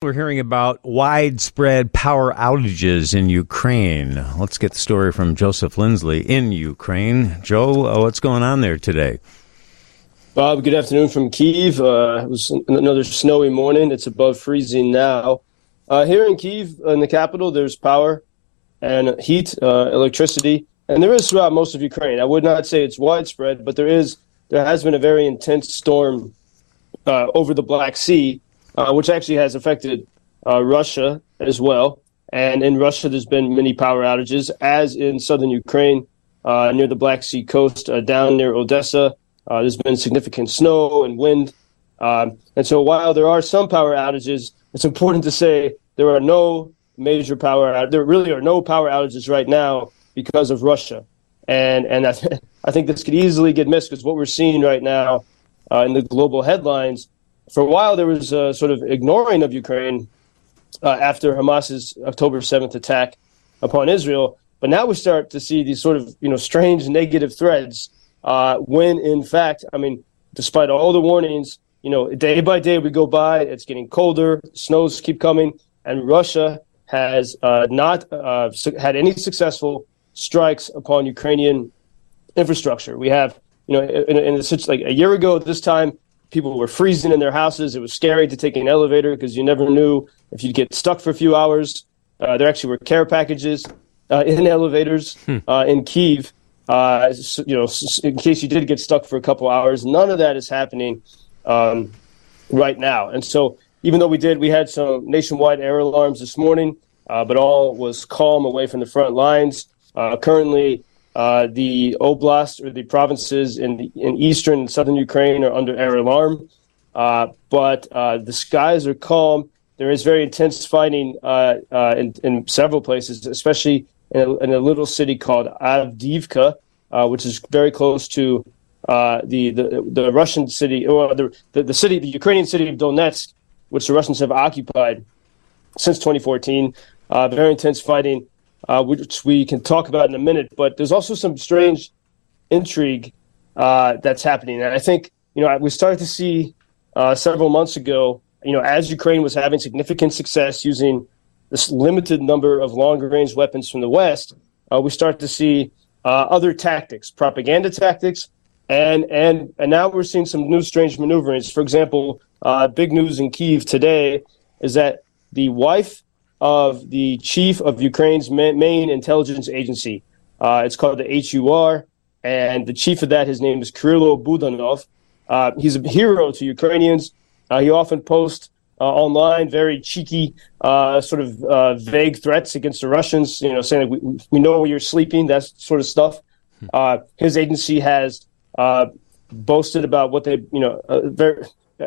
We're hearing about widespread power outages in Ukraine. Let's get the story from Joseph Lindsley in Ukraine. Joe, what's going on there today? Bob, good afternoon from Kyiv. It was another snowy morning. It's above freezing now. Here in Kyiv, in the capital, there's power and heat, electricity, and there is throughout most of Ukraine. I would not say it's widespread, but there has been a very intense storm over the Black Sea, which actually has affected Russia as well. And in Russia, there's been many power outages, as in southern Ukraine, near the Black Sea coast, down near Odessa. There's been significant snow and wind. And so while there are some power outages, it's important to say there really are no power outages right now because of Russia. And I think this could easily get missed because what we're seeing right now in the global headlines, for a while, there was a sort of ignoring of Ukraine after Hamas's October 7th attack upon Israel. But now we start to see these sort of, strange negative threads when, in fact, despite all the warnings, day by day we go by, it's getting colder, snows keep coming, and Russia has not had any successful strikes upon Ukrainian infrastructure. We have, like a year ago at this time, people were freezing in their houses. It was scary to take an elevator because you never knew if you'd get stuck for a few hours. There actually were care packages in elevators in Kyiv, in case you did get stuck for a couple hours. None of that is happening right now. And so even though we had some nationwide air alarms this morning, but all was calm away from the front lines. Currently, the oblast or the provinces in eastern and southern Ukraine are under air alarm, but the skies are calm. There is very intense fighting in several places, especially in a little city called Avdiivka, which is very close to the Russian city, or the Ukrainian city of Donetsk, which the Russians have occupied since 2014. Very intense fighting, which we can talk about in a minute. But there's also some strange intrigue that's happening. And I think, we started to see several months ago, as Ukraine was having significant success using this limited number of longer-range weapons from the West, we start to see other tactics, propaganda tactics, and now we're seeing some new strange maneuverings. For example, big news in Kyiv today is that the wife of the chief of Ukraine's main intelligence agency, it's called the HUR, and the chief of that, his name is Kirill Budanov. He's a hero to Ukrainians. He often posts online very cheeky, sort of vague threats against the Russians, saying like, we know where you're sleeping, that sort of stuff. His agency has boasted about what they, very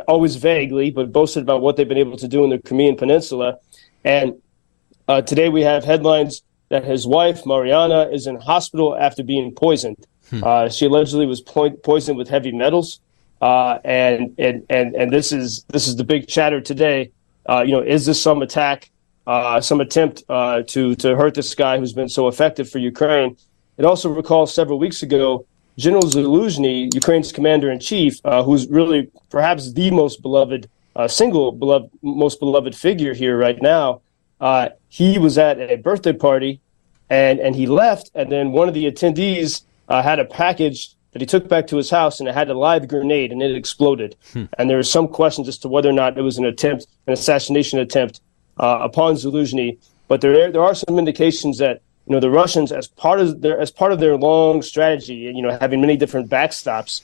always vaguely, but boasted about what they've been able to do in the Crimean Peninsula. And today we have headlines that his wife, Mariana, is in hospital after being poisoned. She allegedly was poisoned with heavy metals. And this is the big chatter today. Is this some attack, some attempt to hurt this guy who's been so effective for Ukraine? It also recalls several weeks ago, General Zaluzhny, Ukraine's commander-in-chief, who's really perhaps the most beloved most beloved figure here right now. He was at a birthday party and he left. And then one of the attendees had a package that he took back to his house, and it had a live grenade, and it exploded. And there are some questions as to whether or not it was an assassination attempt upon Zaluzhny. But there are some indications that the Russians, as part of their long strategy, having many different backstops,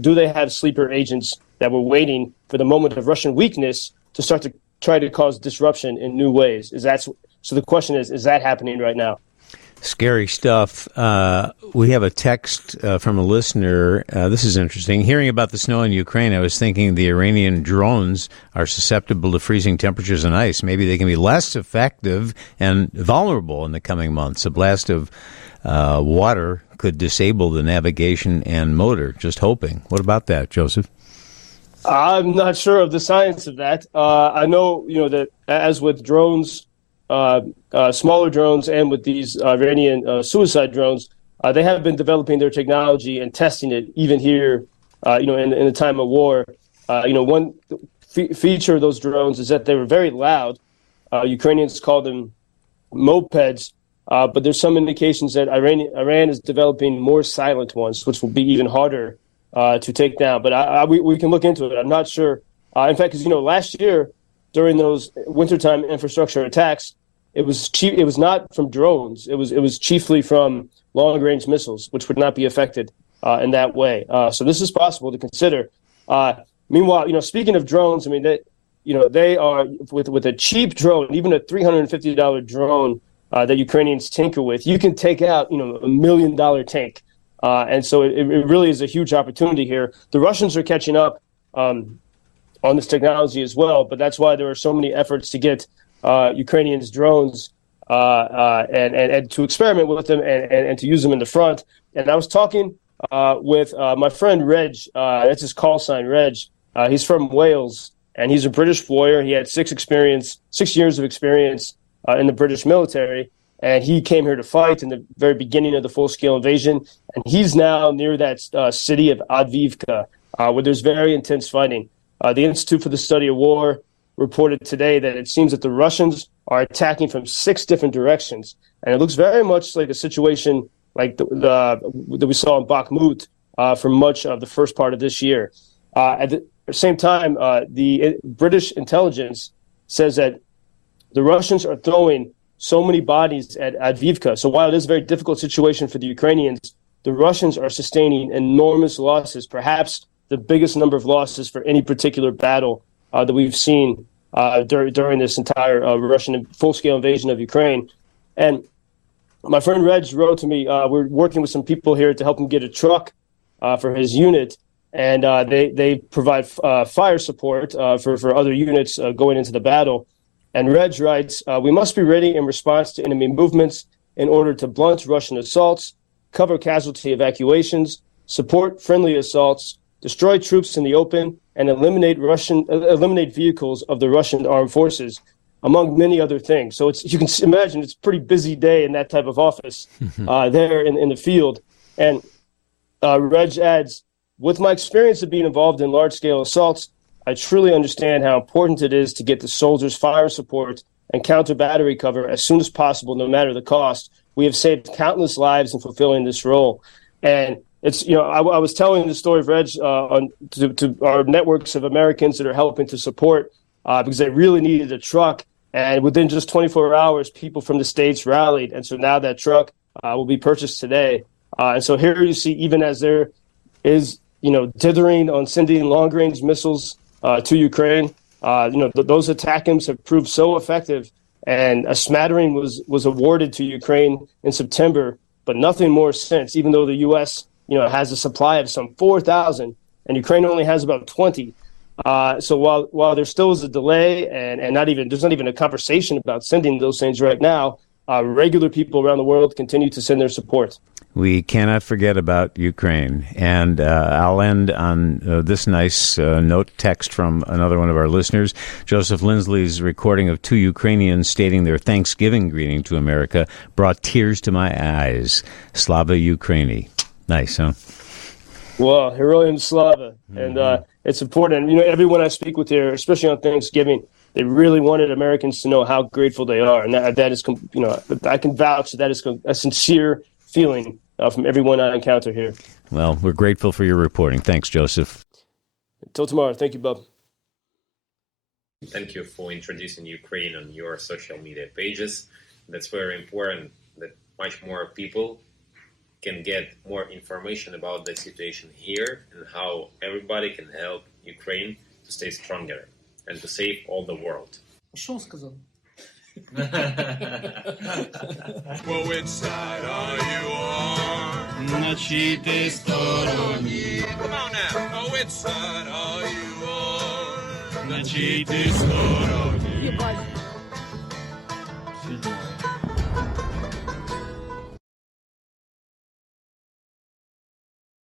do they have sleeper agents that were waiting for the moment of Russian weakness to start to try to cause disruption in new ways? So the question is that happening right now? Scary stuff. We have a text from a listener. This is interesting. Hearing about the snow in Ukraine, I was thinking the Iranian drones are susceptible to freezing temperatures and ice. Maybe they can be less effective and vulnerable in the coming months. A blast of water could disable the navigation and motor. Just hoping. What about that, Joseph? I'm not sure of the science of that. I know, that as with drones, smaller drones, and with these Iranian suicide drones, they have been developing their technology and testing it even here, in the time of war. feature of those drones is that they were very loud. Ukrainians call them mopeds, but there's some indications that Iran is developing more silent ones, which will be even harder to take down. But we can look into it. I'm not sure. In fact, because last year during those wintertime infrastructure attacks, it was not from drones. It was chiefly from long-range missiles, which would not be affected in that way. So this is possible to consider. Meanwhile, speaking of drones, I mean, they are with a cheap drone, even a $350 drone that Ukrainians tinker with, you can take out, $1 million tank. And so it really is a huge opportunity here. The Russians are catching up on this technology as well, but that's why there are so many efforts to get Ukrainians drones and to experiment with them and to use them in the front. And I was talking with my friend Reg. That's his call sign, Reg. He's from Wales, and he's a British warrior. He had 6 years of experience in the British military, and he came here to fight in the very beginning of the full-scale invasion. And he's now near that city of Avdiivka, where there's very intense fighting. The Institute for the Study of War reported today that it seems that the Russians are attacking from 6 different directions, and it looks very much like a situation like that we saw in Bakhmut for much of the first part of this year. At the same time, the British intelligence says that the Russians are throwing so many bodies at Avdiivka. So while it is a very difficult situation for the Ukrainians, the Russians are sustaining enormous losses, perhaps the biggest number of losses for any particular battle that we've seen during this entire Russian full-scale invasion of Ukraine. And my friend Reg wrote to me, we're working with some people here to help him get a truck for his unit, and they provide fire support for other units going into the battle. And Reg writes, we must be ready in response to enemy movements in order to blunt Russian assaults, cover casualty evacuations, support friendly assaults, destroy troops in the open, and eliminate vehicles of the Russian armed forces, among many other things. So you can imagine it's a pretty busy day in that type of office there in the field. And Reg adds, with my experience of being involved in large-scale assaults, I truly understand how important it is to get the soldiers fire support and counter battery cover as soon as possible, no matter the cost. We have saved countless lives in fulfilling this role. And it's, I was telling the story of Reg to our networks of Americans that are helping to support because they really needed a truck. And within just 24 hours, people from the States rallied. And so now that truck will be purchased today. And so here you see, even as there is, dithering on sending long-range missiles to Ukraine, those ATACMS have proved so effective. And a smattering was awarded to Ukraine in September, but nothing more since, even though the U.S., has a supply of some 4,000, and Ukraine only has about 20. So while there still is a delay and there's not even a conversation about sending those things right now, regular people around the world continue to send their support. We cannot forget about Ukraine. And I'll end on this nice note text from another one of our listeners. Joseph Lindsley's recording of 2 Ukrainians stating their Thanksgiving greeting to America brought tears to my eyes. Slava Ukraini. Nice, huh? Well, Heroyam Slava. Mm-hmm. And it's important. Everyone I speak with here, especially on Thanksgiving, they really wanted Americans to know how grateful they are. And that is, I can vouch that is a sincere feeling from everyone I encounter here. Well, we're grateful for your reporting. Thanks, Joseph. Until tomorrow. Thank you, Bob. Thank you for introducing Ukraine on your social media pages. That's very important that much more people can get more information about the situation here and how everybody can help Ukraine to stay stronger and to save all the world. Что он сказал? Well, which side are you on? На чьей ты стороне? Come on now. Oh, which side are you on? На чьей ты стороне? Седьмой.